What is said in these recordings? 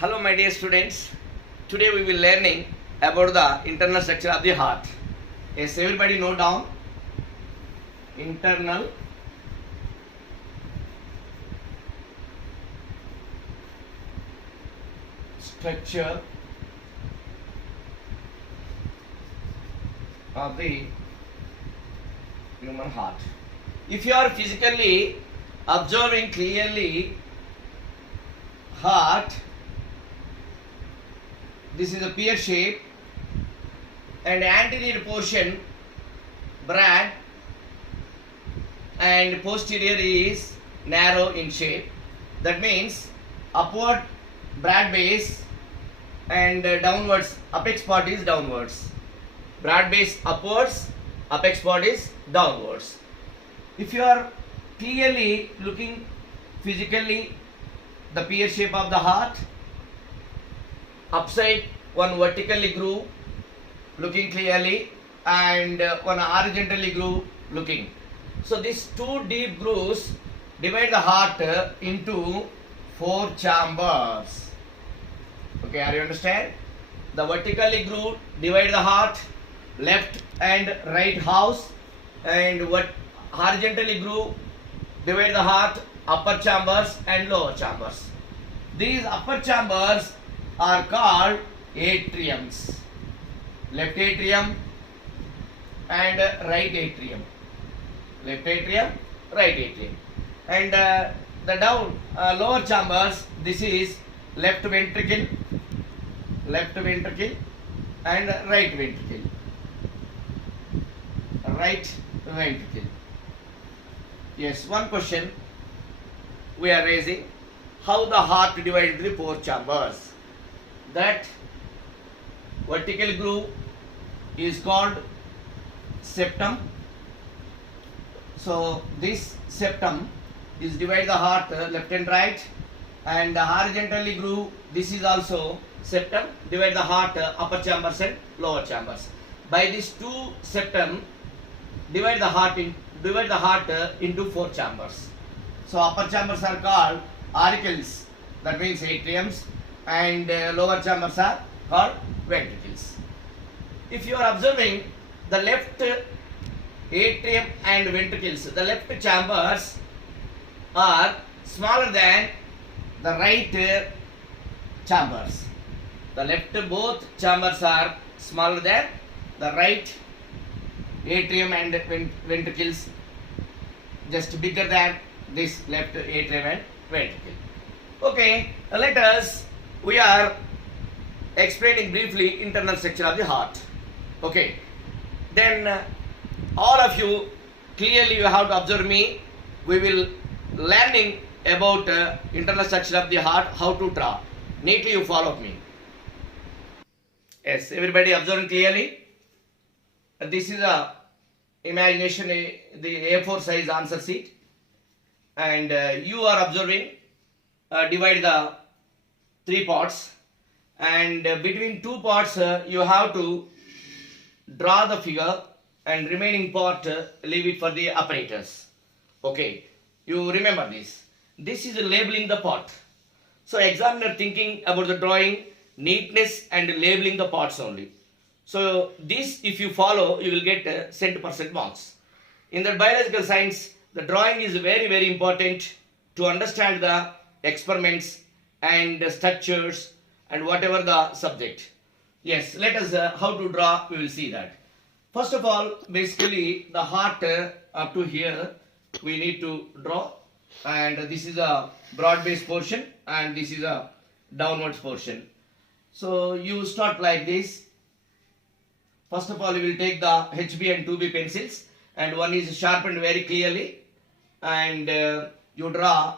Hello my dear students. Today we will learning about the internal structure of the heart. Yes, everybody note down internal structure of the human heart. If you are physically observing clearly heart, this is a pear shape and anterior portion broad and posterior is narrow in shape. That means upward broad base and downwards apex part is downwards. Broad base upwards, apex part is downwards. If you are clearly looking physically the pear shape of the heart, upside one vertically groove looking clearly and one horizontally groove looking. So these two deep grooves divide the heart into four chambers. Okay, are you understand? The vertically groove divide the heart left and right house, and what horizontally groove divide the heart upper chambers and lower chambers. These upper chambers are called atriums. Left atrium and right atrium. Left atrium, right atrium. And the down lower chambers, this is left ventricle and right ventricle. Right ventricle. Yes, one question we are raising: how the heart divided into the four chambers? That vertical groove is called septum. So this septum is divide the heart left and right, and the horizontally groove, this is also septum, divide the heart upper chambers and lower chambers. By these two septum divide the heart into four chambers. So upper chambers are called auricles, that means atriums, and lower chambers are called ventricles. If you are observing the left atrium and ventricles, the left chambers are smaller than the right chambers. The left both chambers are smaller than the right atrium and ventricles, just bigger than this left atrium and ventricle. Okay, let us, we are explaining briefly internal structure of the heart. Okay, then all of you clearly you have to observe me. We will learning about internal structure of the heart, how to draw. Neatly you follow me. Yes, everybody observing clearly. This is a imagination, the A4 size answer sheet, and you are observing. Divide the three parts, and between two parts you have to draw the figure, and remaining part leave it for the operators. Okay, you remember this. This is labeling the part. So examiner thinking about the drawing neatness and labeling the parts only. So this, if you follow, you will get 100% marks. In the biological science, the drawing is very important to understand the experiments and structures and whatever the subject. Yes, let us how to draw, we will see that. First of all, basically the heart up to here we need to draw, and this is a broad base portion and this is a downwards portion. So you start like this. First of all, you will take the HB and 2B pencils, and one is sharpened very clearly, and you draw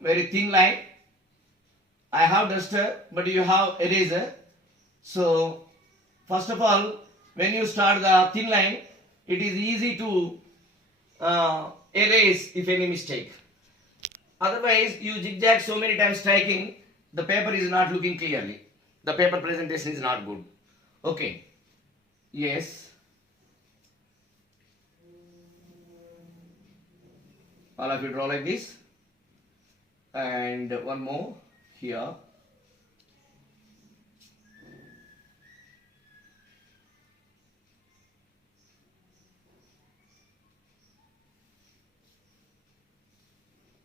very thin line. I have duster, but you have eraser. So first of all, when you start the thin line, it is easy to erase if any mistake. Otherwise, you zigzag so many times striking, the paper is not looking clearly. The paper presentation is not good. Okay. Yes. All of you draw like this, and one more here.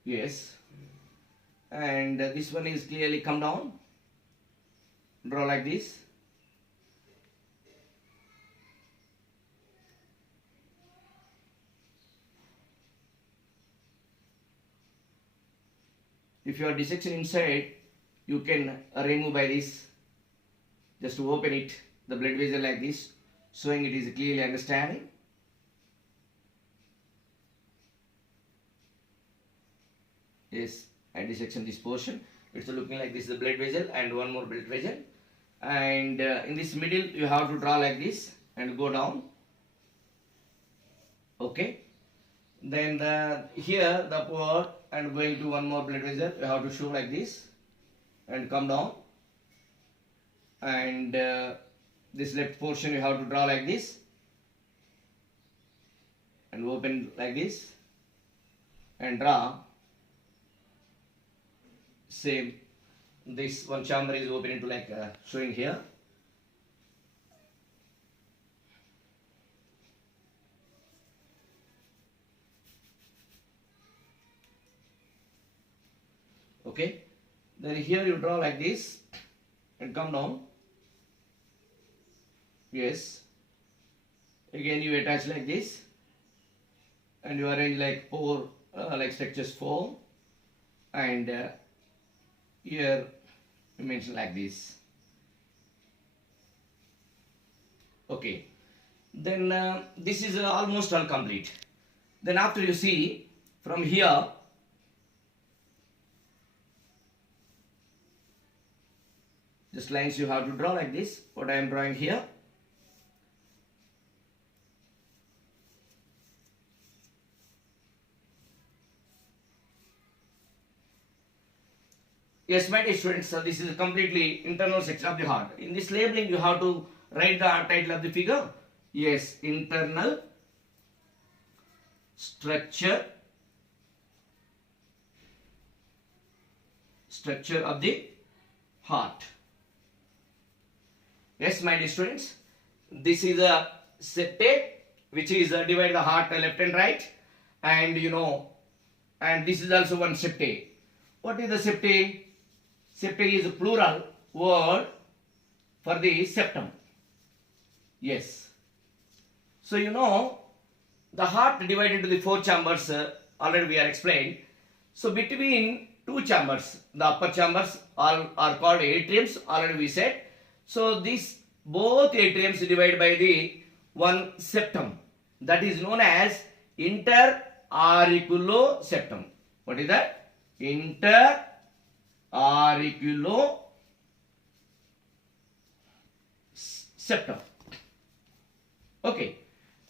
Yes. And this one is clearly come down. Draw like this. If you are dissection inside, you can remove by this. Just to open it, the blood vessel like this, showing it is clearly understanding. Yes, I dissection this portion. It's looking like this, the blood vessel and one more blood vessel. And in this middle, you have to draw like this and go down. Okay. Then here the port and going to one more blood vessel, you have to show like this and come down. And this left portion you have to draw like this and open like this and draw. Same, this one chamber is open into like showing here. Okay, then here you draw like this and come down. Yes, again you attach like this and you arrange like four like structures form, and here you mention like this. Okay, then this is almost all complete. Then after you see from here, just lines you have to draw like this, what I am drawing here. Yes, my dear students, so this is a completely internal section of the heart. In this labeling, you have to write the title of the figure. Yes, internal structure of the heart. Yes, my dear students, this is a septate which is divide the heart left and right, and and this is also one septate. What is the septate? Septate is a plural word for the septum. Yes. So the heart divided into the four chambers, already we are explained. So between two chambers, the upper chambers all are called atriums, already we said. So these both atriums divided by the one septum, that is known as interauriculoseptum. What is that? Interauriculoseptum. Okay.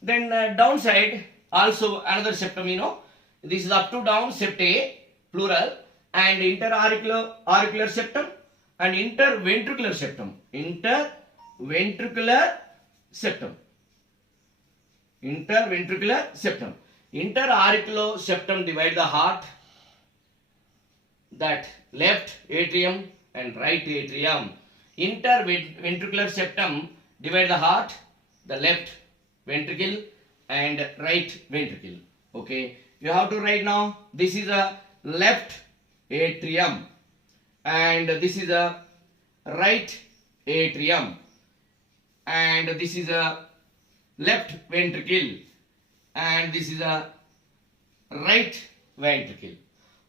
Then downside also another septum, this is up to down septate plural, and interauricular septum and interventricular septum. Interventricular septum. Interauriculoseptum divide the heart, that left atrium and right atrium. Interventricular septum divide the heart, the left ventricle and right ventricle. Okay, you have to write now. This is a left atrium and this is a right atrium and this is a left ventricle and this is a right ventricle.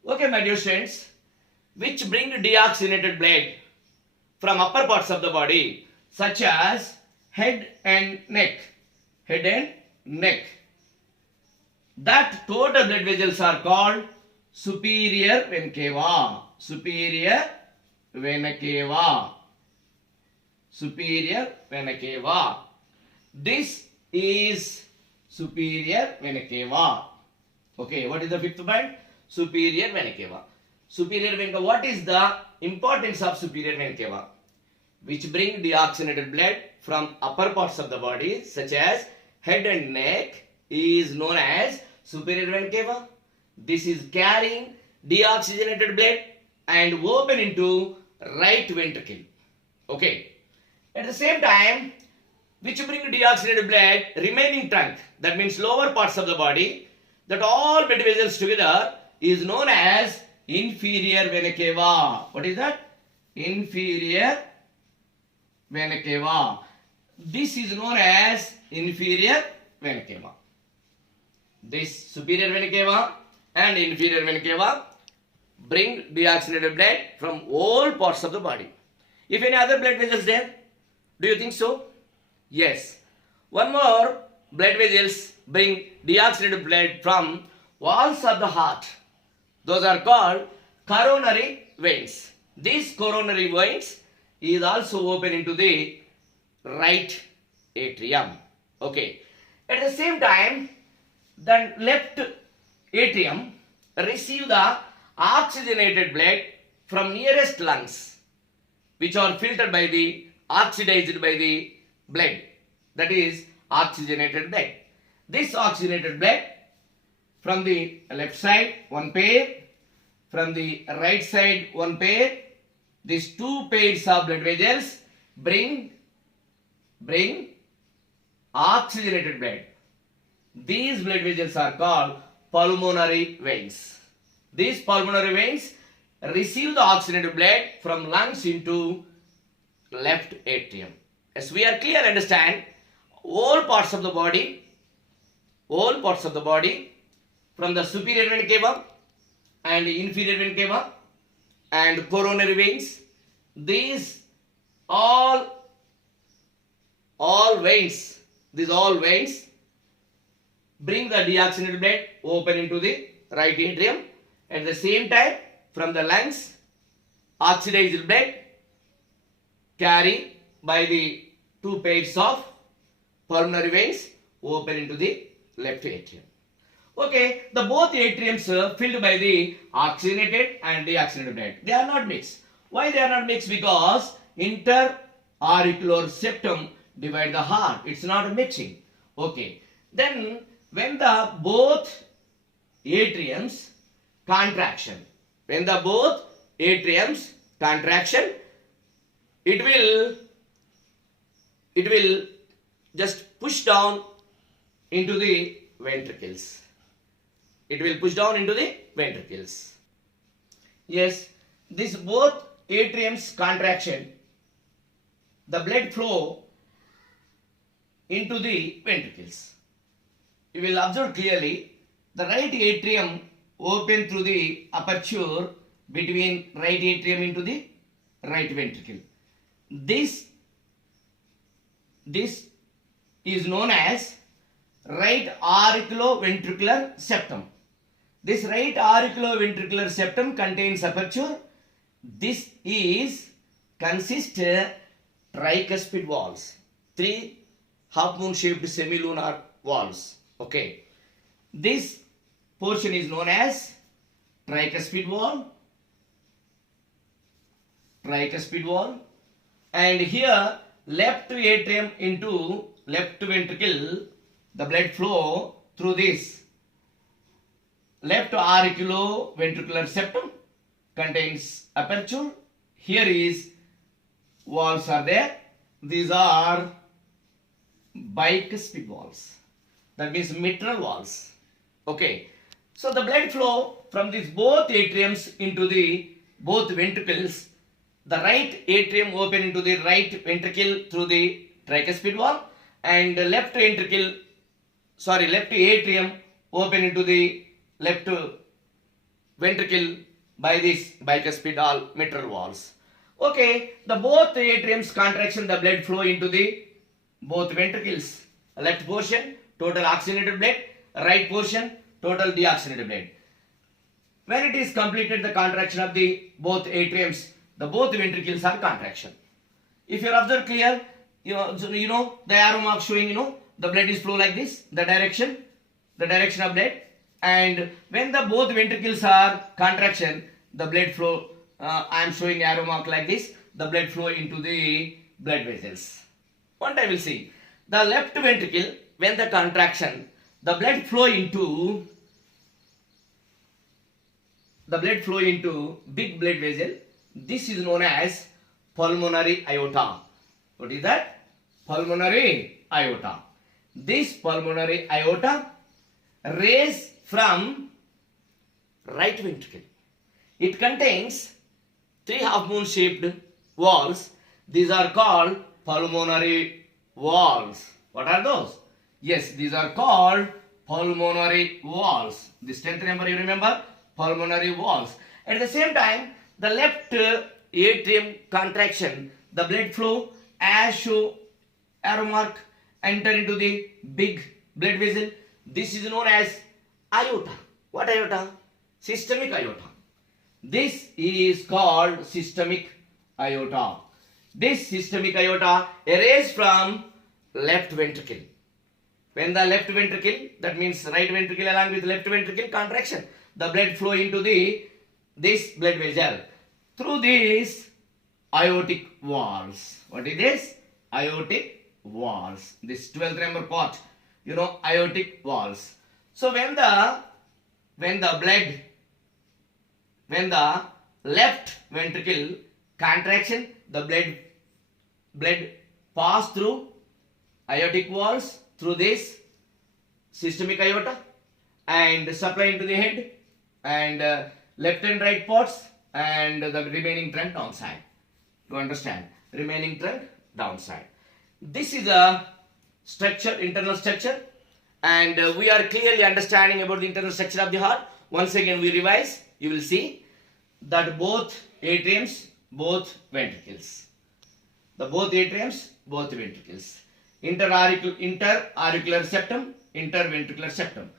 Okay, my dear students, which bring deoxygenated blood from upper parts of the body such as head and neck. That total blood vessels are called superior vena cava. This is superior vena cava. Okay, what is the fifth point? Superior vena cava. Superior vena cava. What is the importance of superior vena cava? Which bring deoxygenated blood from upper parts of the body such as head and neck is known as superior vena cava. This is carrying deoxygenated blood and open into right ventricle. Okay. At the same time, which bring deoxygenated blood remaining trunk, that means lower parts of the body, that all blood vessels together is known as inferior vena cava. What is that? Inferior vena cava. This is known as inferior vena cava. This superior vena cava and inferior vena cava bring deoxygenated blood from all parts of the body. If any other blood vessels there, do you think so? Yes. One more blood vessels bring deoxygenated blood from walls of the heart. Those are called coronary veins. These coronary veins is also open into the right atrium. Okay. At the same time, the left atrium receive the oxygenated blood from nearest lungs, which are filtered by the oxidized by the blood, that is oxygenated blood. This oxygenated blood from the left side one pair, from the right side one pair. These two pairs of blood vessels bring oxygenated blood. These blood vessels are called pulmonary veins. These pulmonary veins receive the oxygenated blood from lungs into left atrium. As we are clear, understand, all parts of the body, from the superior vena cava and inferior vena cava and coronary veins, these all veins bring the deoxygenated blood open into the right atrium. At the same time, from the lungs, oxidized blood carry by the two pairs of pulmonary veins open into the left atrium. Okay, the both atriums filled by the oxygenated and deoxygenated blood. They are not mixed. Why they are not mixed? Because interauricular septum divide the heart. It's not a mixing. Okay. Then when the both atriums contraction, it will just push down into the ventricles. Yes, this both atriums contraction, the blood flow into the ventricles. You will observe clearly the right atrium open through the aperture between right atrium into the right ventricle. This is known as right auriculoventricular septum. This right auriculoventricular septum contains aperture. This consists tricuspid valves, 3 half moon shaped semilunar valves. Okay, this portion is known as tricuspid valve, and here left atrium into left ventricle, the blood flow through this left auriculoventricular septum contains aperture. Here is valves are there. These are bicuspid valves. That means mitral valves. Okay. So the blood flow from these both atriums into the both ventricles. The right atrium open into the right ventricle through the tricuspid valve, and left atrium open into the left ventricle by this bicuspid mitral valves. Okay, the both atriums contraction, the blood flow into the both ventricles. Left portion total oxygenated blood, right portion total deoxygenated blood. When it is completed the contraction of the both atriums, the both ventricles are contraction. If you observe clear, you know the arrow mark showing the blood is flow like this, the direction of blood, and when the both ventricles are contraction, the blood flow, I am showing arrow mark like this, the blood flow into the blood vessels. One time we'll see the left ventricle, when the contraction, the blood flow into big blood vessel. This is known as pulmonary aorta. What is that? Pulmonary aorta. This pulmonary aorta raise from right ventricle. It contains three half-moon shaped walls. These are called pulmonary walls. What are those? Yes, these are called pulmonary walls. This 10th number you remember? Pulmonary walls. At the same time, the left atrium contraction, the blood flow as show arrow mark enter into the big blood vessel. This is known as aorta. What aorta? Systemic aorta. This is called systemic aorta. This systemic aorta arises from left ventricle. When the left ventricle, that means right ventricle along with left ventricle contraction, the blood flow into this blood vessel through these aortic walls. What is this? Aortic walls. This 12th number part, aortic walls. So when the left ventricle contraction, the blood pass through aortic walls through this systemic aorta and supply into the head and left and right parts and the remaining trunk downside. You understand? Remaining trunk downside. This is a structure, internal structure, and we are clearly understanding about the internal structure of the heart. Once again we revise. You will see that both atriums, both ventricles. Both atriums, both ventricles. Interauricular septum, interventricular septum.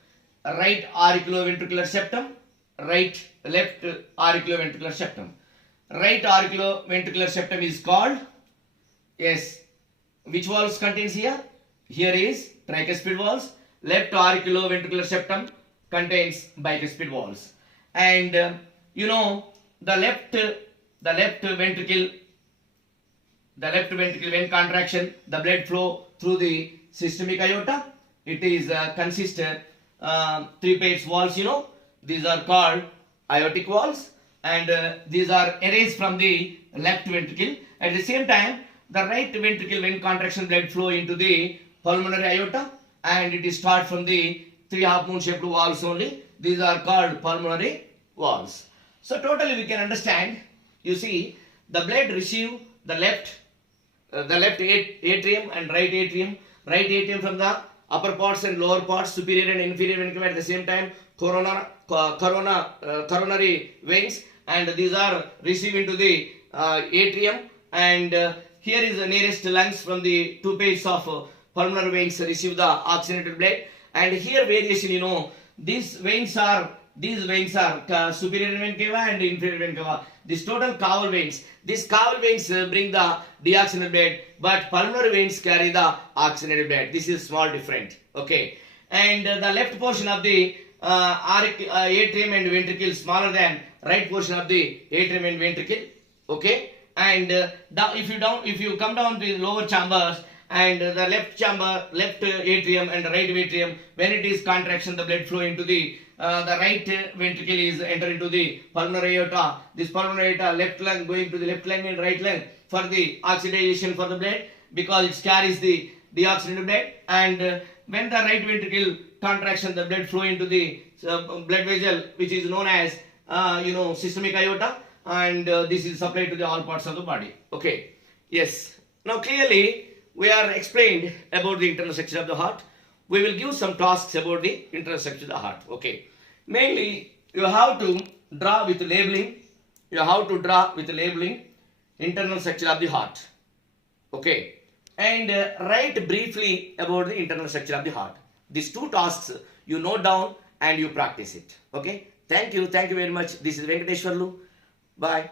Right auriculoventricular septum, left auriculoventricular septum. Right auriculoventricular septum is called, yes, which valves contains here? Here is tricuspid valves. Left auriculoventricular septum contains bicuspid valves. And the left ventricle, when contraction, the blood flow through the systemic aorta. It is consists three pairs walls. These are called aortic walls, and these are erased from the left ventricle. At the same time, the right ventricle, when contraction, blood flow into the pulmonary aorta, and it is start from the three half-moon shaped walls only. These are called pulmonary walls. So totally we can understand. You see, the blood receive the left atrium and right atrium. Right atrium from the upper parts and lower parts, superior and inferior ventricle. At the same time, coronary veins, and these are received into the atrium, and here is the nearest lungs from the two pairs of pulmonary veins receive the oxygenated blood. And here variation, these veins are superior vena cava and inferior vena cava. This total caval veins. These caval veins bring the deoxygenated blood, but pulmonary veins carry the oxygenated blood. This is small different. Okay, and the left portion of the atrium and ventricle smaller than right portion of the atrium and ventricle. Okay, and if you come down to the lower chambers, and the left atrium and the right atrium, when it is contraction, the blood flow into the right ventricle is enter into the pulmonary aorta. This pulmonary aorta, left lung going to the left lung and right lung for the oxidation for the blood, because it carries the deoxygenated blood. And when the right ventricle contraction, the blood flow into the blood vessel, which is known as systemic aorta, and this is supplied to the all parts of the body. Okay, yes. Now clearly we are explained about the internal structure of the heart. We will give some tasks about the internal structure of the heart. Okay, mainly you have to draw with labeling. Internal structure of the heart. Okay, and write briefly about the internal structure of the heart. These two tasks you note down and you practice it. Okay, thank you very much. This is Venkateshwarlu. Bye.